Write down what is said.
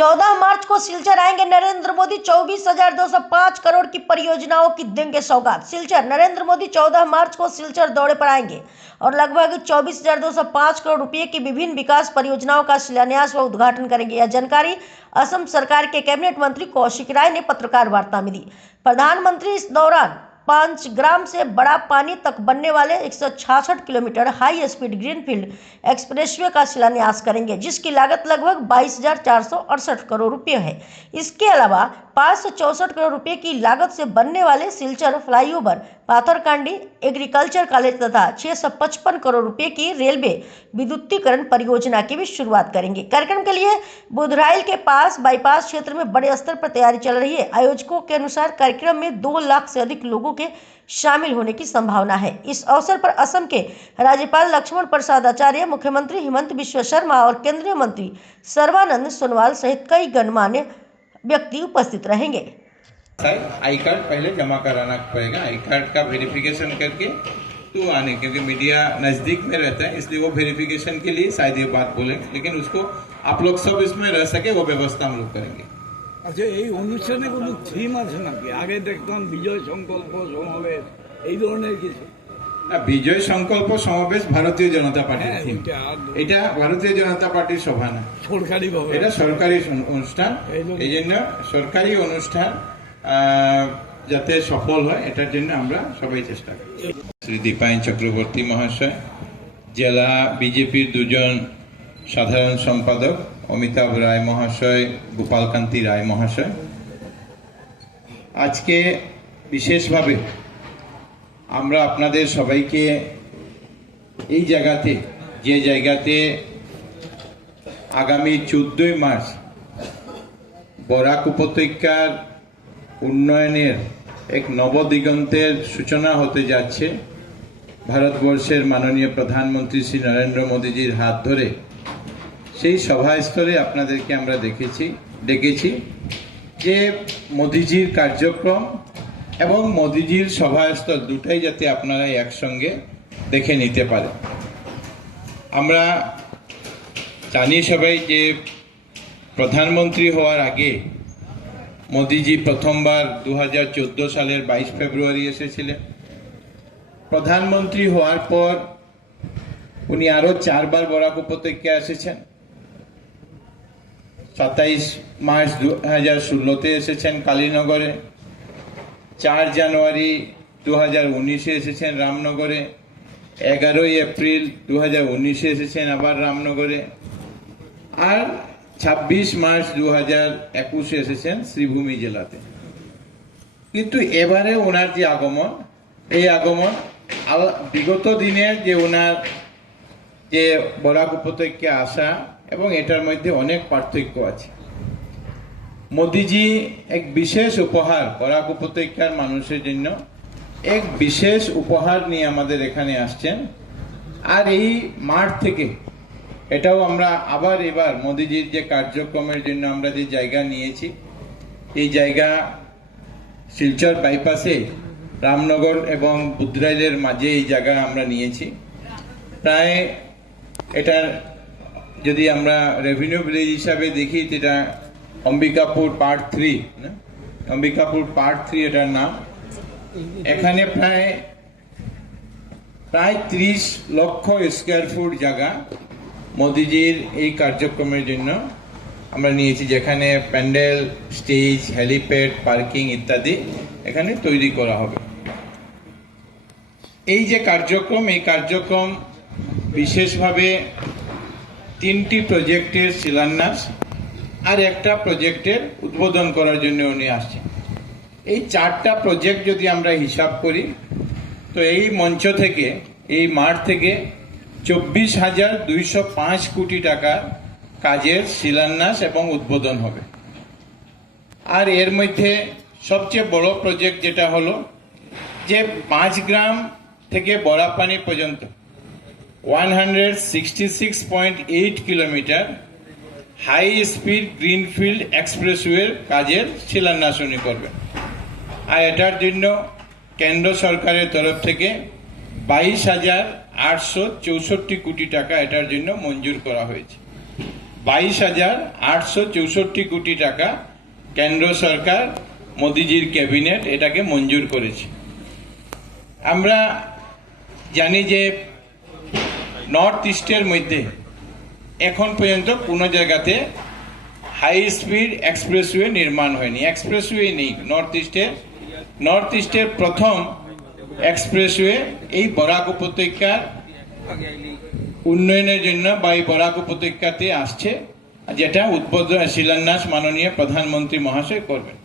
14 मार्च को सिलचर आएंगे नरेंद्र मोदी। 24,205 करोड़ की परियोजनाओं की देंगे सौगात। सिलचर नरेंद्र मोदी 14 मार्च को सिलचर दौरे पर आएंगे और लगभग 24,205 करोड़ रुपए की विभिन्न विकास परियोजनाओं का शिलान्यास व उद्घाटन करेंगे। यह जानकारी असम सरकार के कैबिनेट मंत्री कौशिक राय ने पत्रकार वार्ता में दी। प्रधानमंत्री इस दौरान 5 ग्राम से बड़ा पानी तक बनने वाले 166 kilometre high speed greenfield expressway का शिलान्यास करेंगे, जिसकी लागत लगभग 22,468 करोड़ रुपए है। इसके अलावा 564 करोड़ रुपए की लागत से बनने वाले सिलचर फ्लाईओवर, पाथरकांडी एग्रीकल्चर कॉलेज तथा 655 करोड़ रुपए की रेलवे विद्युतीकरण परियोजना की भी शुरुआत करेंगे। कार्यक्रम के लिए बुधराइल के पास बाईपास क्षेत्र में बड़े स्तर पर तैयारी चल रही है। आयोजकों के अनुसार कार्यक्रम में 2 लाख से अधिक लोगों के शामिल होने की संभावना है। इस अवसर पर असम के राज्यपाल लक्ष्मण प्रसाद आचार्य, मुख्यमंत्री हिमंत बिश्व शर्मा और केंद्रीय मंत्री सर्बानंद सोनोवाल सहित कई गणमान्य व्यक्ति उपस्थित रहेंगे। आई कार्ड पहले जमा कराना पड़ेगा। आई कार्ड का वेरिफिकेशन करके तो आने, क्योंकि मीडिया नजदीक में रहता है, इसलिए वो वेरिफिकेशन के लिए शायद ये बात बोले, लेकिन उसको आप लोग सब इसमें रह सके वो व्यवस्था हम लोग करेंगे। আচ্ছা, এই অনুষ্ঠানে কোনো থিম আছে নাকি? আগে দেখতাম বিজয় সংকল্প সমাবেশ, এই ধরনের কিছু। বিজয় সংকল্প সমাবেশ ভারতীয় জনতা পার্টির থিম, এটা ভারতীয় জনতা পার্টির সভা না, সরকারি ভাবে এটা সরকারি অনুষ্ঠান। এই জন্য সরকারি অনুষ্ঠান যাতে সফল হয় এটার জন্য আমরা সবাই চেষ্টা করি। শ্রী দীপায়ন চক্রবর্তী মহাশয়, জেলা বিজেপির 2জন সাধারণ সম্পাদক অমিতাভ রায় মহাশয়, গোপালকান্তি রায় মহাশয়, আজকে বিশেষভাবে আমরা আপনাদের সবাইকে এই জায়গাতে, যে জায়গাতে আগামী 14 মার্চ বরাক উপত্যকার উন্নয়নের এক নবদিগন্তের সূচনা হতে যাচ্ছে, ভারতবর্ষের মাননীয় প্রধানমন্ত্রী শ্রী নরেন্দ্র মোদীজির হাত ধরে সেই সভাস্থলে আপনাদেরকে আমরা ডেকেছি যে মোদীজির কার্যক্রম এবং মোদীজির সভাস্থল দুটাই যাতে আপনারা একসঙ্গে দেখে নিতে পারেন। আমরা জানি সবাই যে প্রধানমন্ত্রী হওয়ার আগে মোদীজি প্রথমবার 2014 সালের 22 ফেব্রুয়ারি এসেছিলেন। প্রধানমন্ত্রী হওয়ার পর উনি আরো 4 বার বরাক উপত্যকা এসেছেন। 27 মার্চ 2016-তে এসেছেন কালীনগরে, 4 জানুয়ারি 2019-এ এসেছেন রামনগরে, 11 এপ্রিল 2019-এ এসেছেন আবার রামনগরে, আর 26 মার্চ 2021-এ এসেছেন শ্রীভূমি জেলাতে। কিন্তু এবারে ওনার যে আগমন, এই আগমন বিগত দিনের যে ওনার যে বরাক উপত্যকা আসা এবং এটার মধ্যে অনেক পার্থক্য আছে। মোদিজি এক বিশেষ উপহার বরাক উপত্যকার মানুষের জন্য এক বিশেষ উপহার নিয়ে আমাদের এখানে আসছেন। আর এই মাঠ থেকে এটাও আমরা আবার এবার মোদিজির যে কার্যক্রমের জন্য আমরা যে জায়গা নিয়েছি, এই জায়গা শিলচর বাইপাসে রামনগর এবং বুধরাইলের মাঝে এই জায়গা আমরা নিয়েছি। প্রায় এটা যদি আমরা রেভিনিউ ভিলেজ হিসাবে দেখি, এটা অম্বিকাপুর পার্ট 3, অম্বিকাপুর পার্ট 3 এটার নাম। এখানে প্রায় 30 লক্ষ স্কোয়ার ফুট জায়গা মোদিজির এই কার্যক্রমের জন্য আমরা নিয়েছি, যেখানে প্যান্ডেল, স্টেজ, হেলিপ্যাড, পার্কিং ইত্যাদি এখানে তৈরি করা হবে। এই যে কার্যক্রম, এই কার্যক্রম বিশেষভাবে 3টি প্রজেক্টের শিলান্যাস আর একটা প্রজেক্টের উদ্বোধন করার জন্য উনি আসছেন। এই 4টা প্রজেক্ট যদি আমরা হিসাব করি, তো এই মঞ্চ থেকে, এই মাঠ থেকে 24,205 কোটি টাকার কাজের শিলান্যাস এবং উদ্বোধন হবে। আর এর মধ্যে সবচেয়ে বড় প্রজেক্ট যেটা হলো যে 5 গ্রাম থেকে বড়াপানি পর্যন্ত 166.8 কিলোমিটার হাই স্পিড গ্রিনফিল্ড এক্সপ্রেসওয়ের কাজের শিলান্যাস উনি করবেন। আর এটার জন্য কেন্দ্র সরকারের তরফ থেকে 22,864 কোটি টাকা এটার জন্য মঞ্জুর করা হয়েছে। 22,864 কোটি টাকা কেন্দ্র সরকার মোদিজির ক্যাবিনেট এটাকে মঞ্জুর করেছে। আমরা জানি যে নর্থ ইস্টের মধ্যে এখন পর্যন্ত কোনো জায়গাতে হাই স্পিড এক্সপ্রেসওয়ে নির্মাণ হয়নি, এক্সপ্রেসওয়ে নেই নর্থ ইস্টের প্রথম এক্সপ্রেসওয়ে এই বরাক উপত্যকার উন্নয়নের জন্য বা এই বরাক উপত্যকাতে আসছে, যেটা উদ্বোধন শিলান্যাস মাননীয় প্রধানমন্ত্রী মহাশয় করবেন।